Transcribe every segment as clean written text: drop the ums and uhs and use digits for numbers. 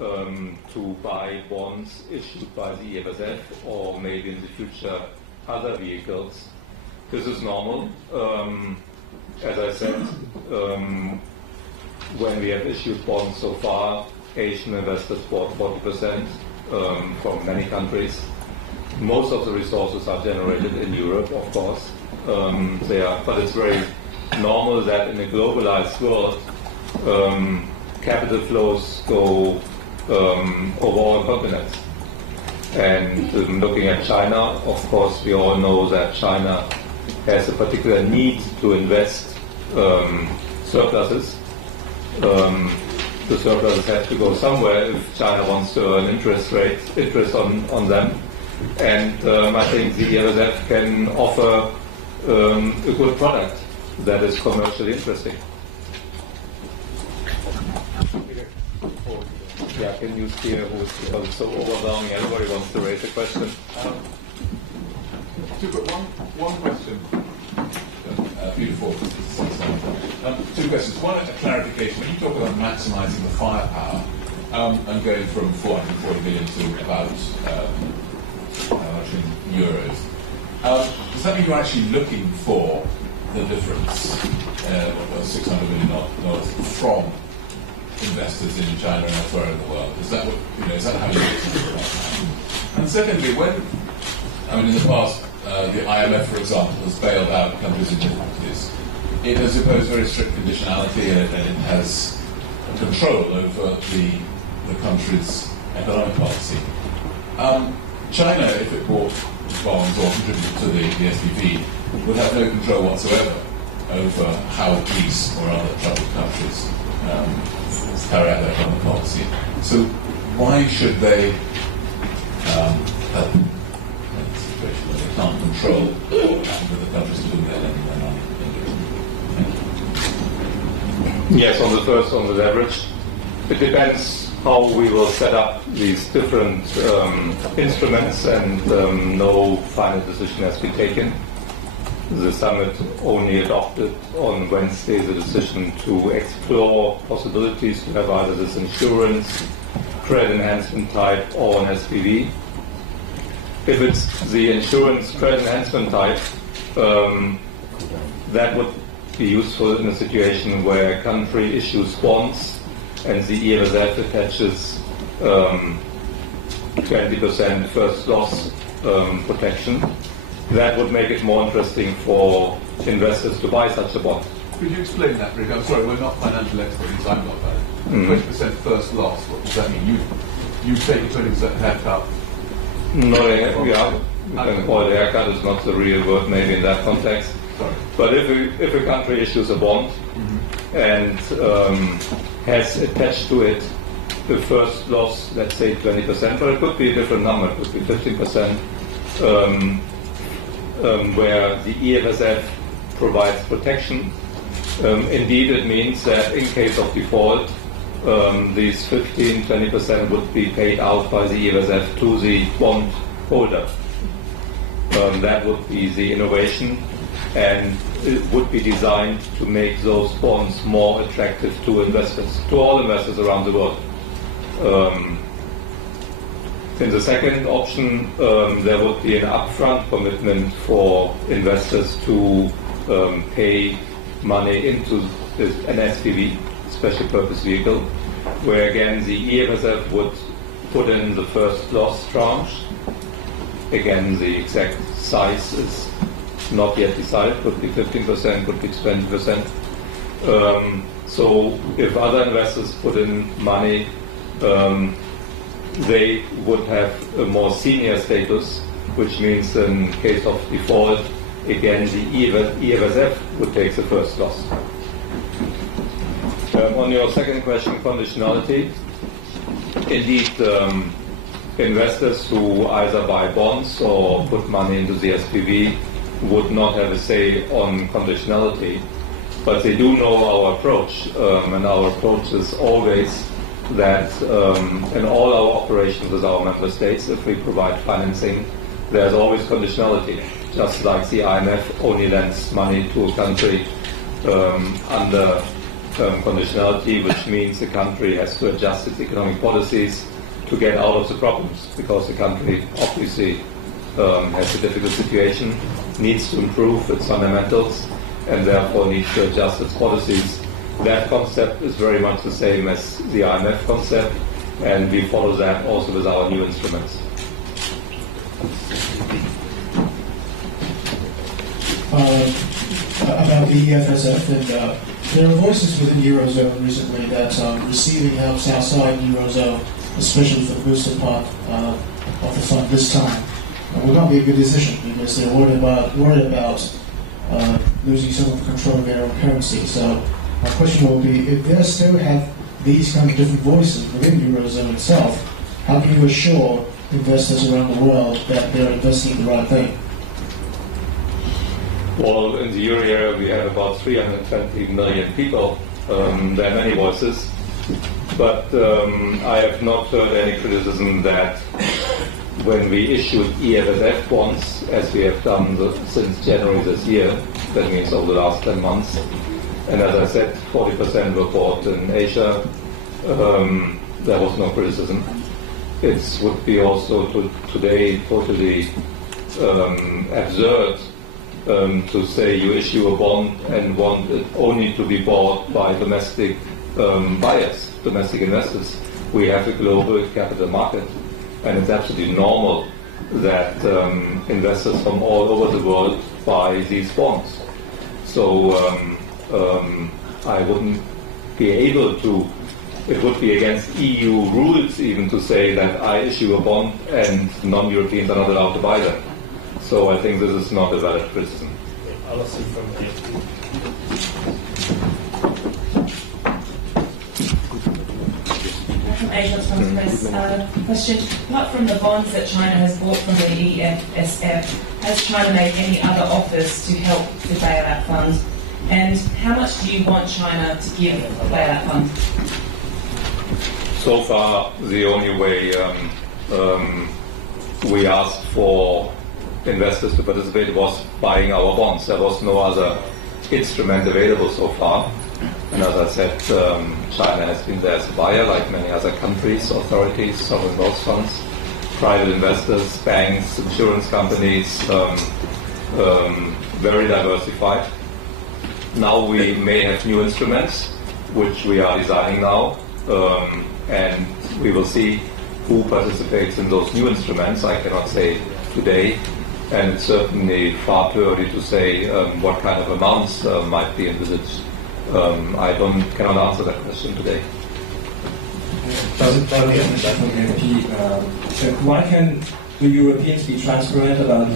to buy bonds issued by the EFSF or maybe in the future other vehicles. This is normal. As I said, when we have issued bonds so far, Asian investors bought 40% from many countries. Most of the resources are generated in Europe, of course. But it's very normal that in a globalized world, capital flows go over all continents. And looking at China, of course, we all know that China has a particular need to invest surpluses. The surpluses have to go somewhere if China wants to earn interest on them. And I think the EFSF can offer a good product that is commercially interesting. Yeah, can you steer because it's so overwhelming? Everybody wants to raise a question. One question. Beautiful. Two questions. One, a clarification. When you talk about maximising the firepower and going from 440 billion to about euros, does that mean you're actually looking for the difference of $600 million from investors in China and elsewhere in the world? Is that is that how you think about that? And secondly, in the past, the IMF, for example, has bailed out countries in difficulties. It has imposed very strict conditionality and it has control over the country's economic policy. China, if it bought bonds or contributed to the SPV, would have no control whatsoever over how Greece or other troubled countries carry out their economic policy. So why should they help in a situation where they can't control what happens with the countries to whom they're lending their money? Yes, on the leverage, it depends how we will set up these different instruments, and no final decision has been taken. The summit only adopted on Wednesday the decision to explore possibilities to have either this insurance, credit enhancement type, or an SPV. If it's the insurance credit enhancement type, that would be useful in a situation where a country issues bonds and the EFSF attaches 20% first loss protection. That would make it more interesting for investors to buy such a bond. Could you explain that, Rick? I'm sorry, we're not financial experts, I'm not that. 20% first loss, what does that mean? You take a 20% haircut? No, yeah, you can call it haircut, is not the real word maybe in that context. Sorry. But if a country issues a bond and has attached to it the first loss, let's say 20%, or it could be a different number, it could be 15%, where the EFSF provides protection. Indeed, it means that in case of default, these 15-20% would be paid out by the EFSF to the bond holder. That would be the innovation, and it would be designed to make those bonds more attractive to investors, to all investors around the world. In the second option, there would be an upfront commitment for investors to pay money into an SPV, special purpose vehicle, where again the EFSF would put in the first loss tranche. Again, the exact size is not yet decided, could be 15%, could be 20%. So if other investors put in money, they would have a more senior status, which means in case of default, again, the EFSF would take the first loss. On your second question, conditionality, indeed, investors who either buy bonds or put money into the SPV would not have a say on conditionality, but they do know our approach, and our approach is always that in all our operations with our member states, if we provide financing, there's always conditionality. Just like the IMF only lends money to a country under conditionality, which means the country has to adjust its economic policies to get out of the problems, because the country obviously has a difficult situation, needs to improve its fundamentals, and therefore needs to adjust its policies. That concept is very much the same as the IMF concept, and we follow that also with our new instruments. About the EFSF, and there are voices within Eurozone recently that receiving helps outside Eurozone, especially for the boosted part of the fund this time, will not be a good decision because they're worried about losing some of the control of their own currency. So my question will be, if they still have these kind of different voices within Eurozone itself, how can you assure investors around the world that they're investing in the right thing? Well, in the euro area we have about 320 million people. There are many voices, but I have not heard any criticism that when we issued EFSF bonds, as we have done since January this year, that means over the last 10 months, and as I said, 40% were bought in Asia, there was no criticism. It would be also today totally absurd to say you issue a bond and want it only to be bought by domestic buyers, domestic investors. We have a global capital market, and it's absolutely normal that investors from all over the world buy these bonds. So I wouldn't be able to, it would be against EU rules even to say that I issue a bond and non-Europeans are not allowed to buy them. So I think this is not a valid criticism. Alison from AFP. From Asia Press. Question: apart from the bonds that China has bought from the EFSF, has China made any other offers to help the bailout fund? And how much do you want China to give the bailout fund? So far, the only way we asked for investors to participate was buying our bonds. There was no other instrument available so far. And as I said, China has been there as a buyer, like many other countries, authorities, sovereign wealth funds, private investors, banks, insurance companies, very diversified. Now we may have new instruments, which we are designing now, and we will see who participates in those new instruments. I cannot say today, and it's certainly far too early to say what kind of amounts might be envisaged. I cannot answer that question today. Why can the Europeans be transparent about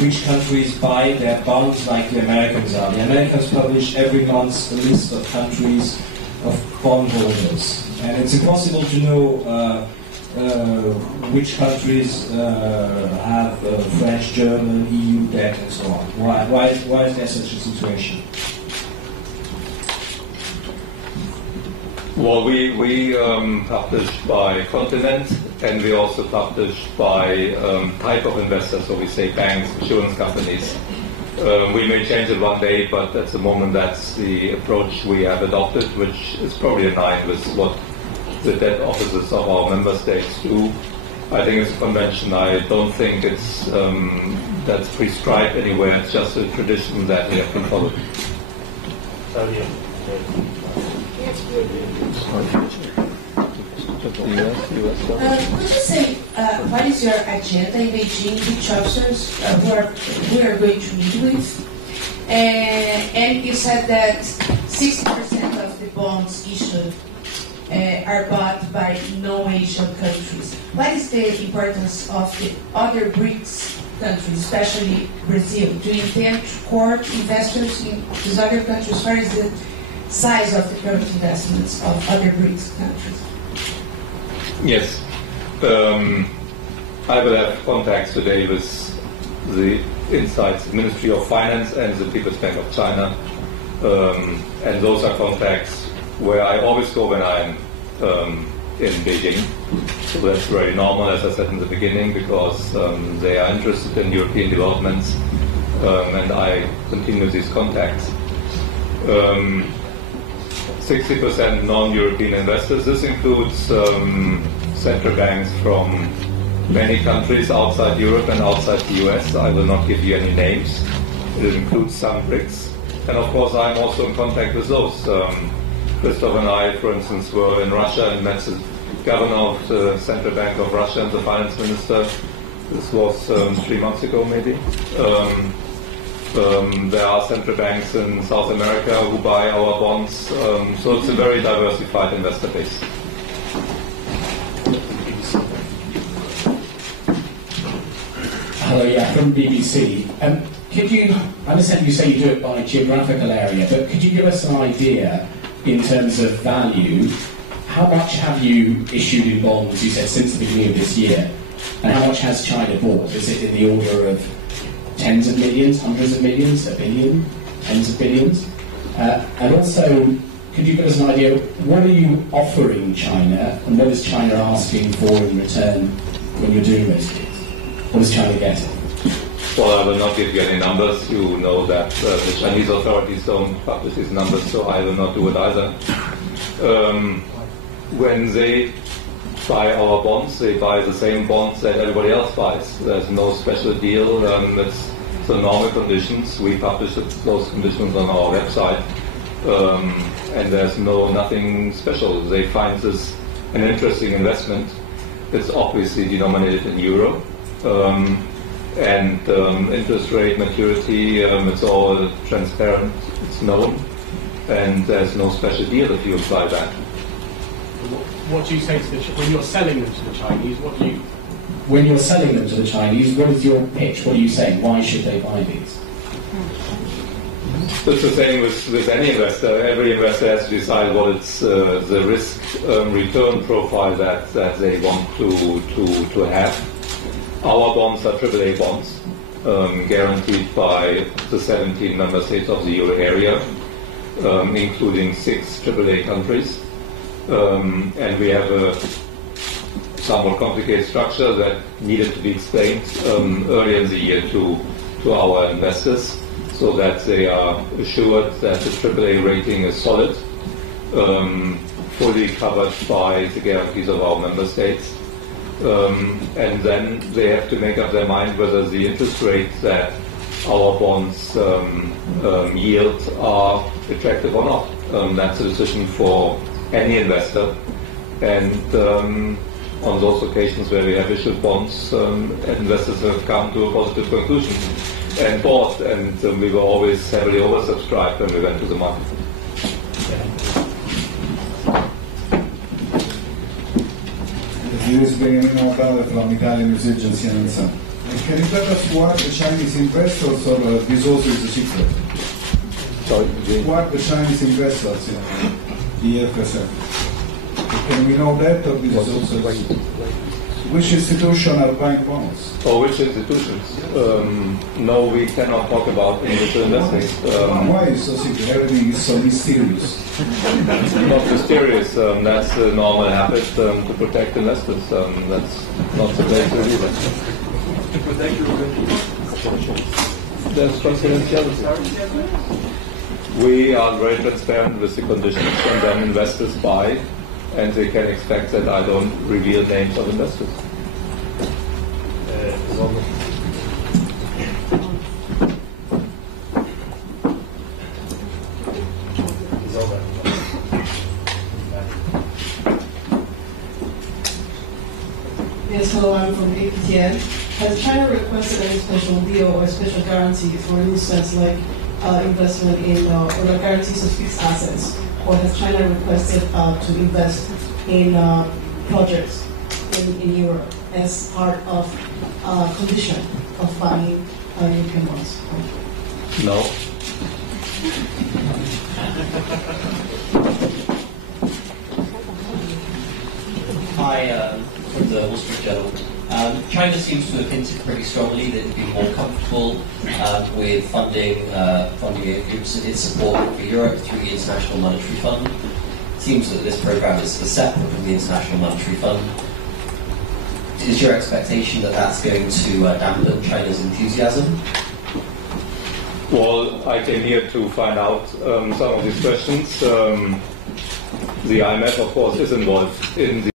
which countries buy their bonds like the Americans are? The Americans publish every month a list of countries of bondholders, and it's impossible to know which countries have French, German, EU debt, and so on. Why is there such a situation? Well, we publish by continent, and we also publish by type of investor, so we say banks, insurance companies. We may change it one day, but at the moment that's the approach we have adopted, which is probably in line with what the debt offices of our member states do. I think it's a convention. I don't think it's that's prescribed anywhere. It's just a tradition that we have been followed. Could you say what is your agenda in Beijing, which officers we are going to meet with? And you said that 60% of the bonds issued are bought by non-Asian countries. What is the importance of the other BRICS countries, especially Brazil? Do you intend to court investors in these other countries? What is the size of the current investments of other BRICS countries? Yes. I will have contacts today with the Insights Ministry of Finance and the People's Bank of China. And those are contacts where I always go when I'm in Beijing. So that's very normal, as I said in the beginning, because they are interested in European developments, and I continue these contacts. 60% non-European investors. This includes central banks from many countries outside Europe and outside the US. I will not give you any names. It includes some BRICS. And of course, I'm also in contact with those. Christoph and I, for instance, were in Russia and met the governor of the Central Bank of Russia and the finance minister. This was 3 months ago, maybe. There are central banks in South America who buy our bonds. So it's a very diversified investor base. Hello, yeah, from BBC. Could you, I understand you say you do it by geographical area, but could you give us an idea in terms of value? How much have you issued in bonds, you said, since the beginning of this year? And how much has China bought? Is it in the order of tens of millions, hundreds of millions, a billion, tens of billions? And also, could you give us an idea, what are you offering China, and what is China asking for in return when you're doing those deals? What is China getting? Well, I will not give you any numbers. You know that the Chinese authorities don't publish these numbers, so I will not do it either. When they buy our bonds, they buy the same bonds that everybody else buys. There's no special deal. It's the normal conditions. We publish those conditions on our website, and there's nothing special. They find this an interesting investment. It's obviously denominated in euro. And interest rate, maturity, it's all transparent, it's known, and there's no special deal if you apply that. What do you say to when you're selling them to the Chinese? What do you? When you're selling them to the Chinese, what is your pitch? What are you saying? Why should they buy these? It's the same with any investor. Every investor has to decide what it's the risk return profile that they want to have. Our bonds are AAA bonds, guaranteed by the 17 member states of the euro area, including 6 AAA countries. And we have a somewhat complicated structure that needed to be explained earlier in the year to our investors, so that they are assured that the AAA rating is solid, fully covered by the guarantees of our member states. And then they have to make up their mind whether the interest rates that our bonds yield are attractive or not. That's a decision for any investor. And on those occasions where we have issued bonds, investors have come to a positive conclusion and bought, and we were always heavily oversubscribed when we went to the market. Here is Benjamin O'Connor from Italian News Agency ANSA. Can you tell us who are the Chinese investors, or this also is a secret? Sorry? Who are the Chinese investors in the FSF? Can we know that, or this is also a secret? Which institutions are buying bonds? Or which institutions? No, we cannot talk about individual investing. Why is so secret? Everything is so mysterious. Not mysterious. That's a normal habit to protect investors. That's not the way to do that. To protect your There's confidentiality. We are very transparent with the conditions, and then investors buy, and they can expect that I don't reveal names of investors. Yes, hello, I'm from APTN. Has China requested any special deal or special guarantee, for instance, like investment in or guarantees of fixed assets? Or has China requested to invest in projects in Europe as part of condition of buying European bonds? No. Hi, from the Wall Street Journal. China seems to have hinted pretty strongly that it would be more comfortable with funding its support for Europe through the International Monetary Fund. It seems that this program is separate from the International Monetary Fund. Is your expectation that that's going to dampen China's enthusiasm? Well, I came here to find out some of these questions. The IMF, of course, is involved in the